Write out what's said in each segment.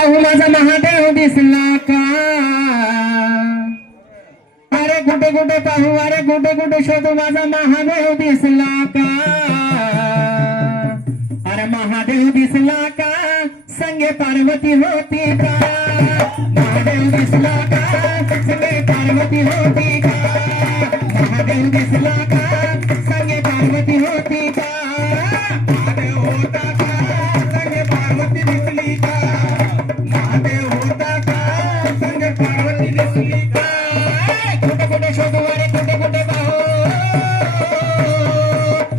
पाहू माझा महादेव दिसला का? अरे कुठे कुठे पाहू, अरे कुठे कुठे शोधू माझा महादेव दिसला का? अरे महादेव दिसला का? संगे पार्वती होती का? महादेव दिसला का? संगे पार्वती होती का? महादेव दिसला का? संगे पार्वती होती का? महादेव होता का? संगे पार्वती दिसली का? महादेव होता का? संगे पार्वती दिसली का? कुठे कुठे शोधू, अरे कुठे कुठे पाहू,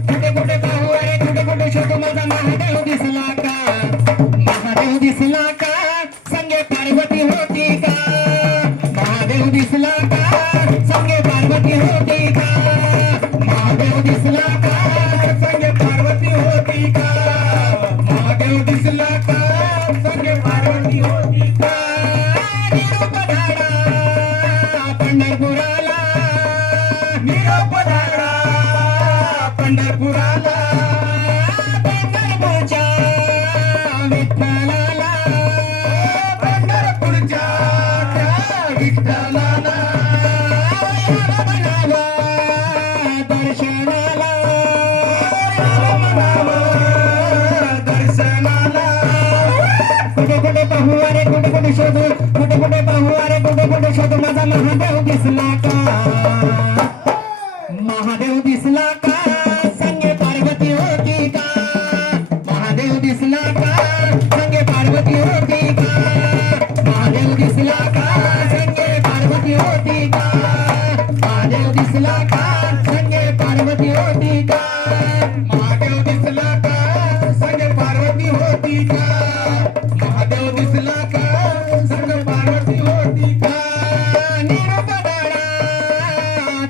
कुठे कुठे पाहू, अरे कुठे कुठे शोधू माझा महादेव दिसला का? महादेव दिसला का? संगे पार्वती होती का? महादेव दिसला का? संगे पार्वती होती का? महादेव दिसला का? संगे पार्वती होती का? महादेव दिसला का? संगे पार्वती होती का? निरोप धाडा पंढरपुराला, निरोप धाडा पंढरपुराला, पंढरपूरच्या विठ्ठलाला, पंढरपूरच्या त्या विठ्ठलाला याला म्हणावं दर्शनाला, याला म्हणावं दर्शनाला. कुठे कुठे पाहू, अरे कुठे कुठे शोधू, कुठे कुठे पाहू, अरे कुठे कुठे शोधू माझा महादेव दिसला का? महादेव दिसला का? संगे पार्वती होती का? महादेव दिसला का? संगे पार्वती होती का? महादेव दिसला का? संगे पार्वती होती का? महादेव दिसला का? संगे पार्वती होती का? महादेव दिसला का? संगे पार्वती होती का? महादेव दिसला का? संगे पार्वती होती का? निरोप धाडा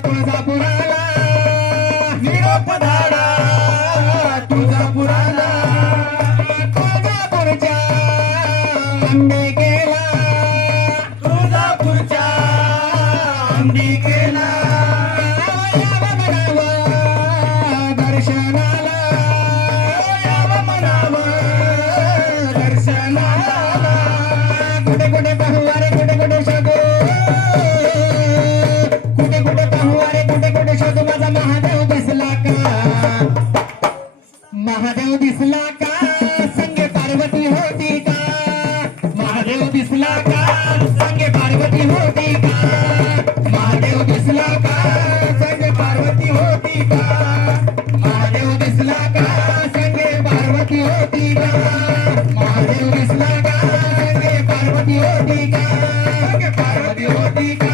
तुळजापुराला, निरोप धाडा तुळजापुराला, तुळजापूरच्या अंबिकेला, तुळजापूरच्या अंबिकेला यावं म्हणावं दर्शनाला, यावं म्हणावं दर्शनाला. कुठे कुठे पाहू, अरे कुठे कुठे शोधू, कुठे कुठे पाहू, अरे कुठे कुठे शोधू माझा महादेव दिसला का? महादेव दिसला का? संगे पार्वती होती का? महादेव दिसला का? संगे पार्वती होती का? महादेव दिसला का? संगे पार्वती होती का? महादेव दिसला का? संगे पार्वती होती का? महादेव दिसला का? संगे पार्वती होती का? संगे पार्वती होती का?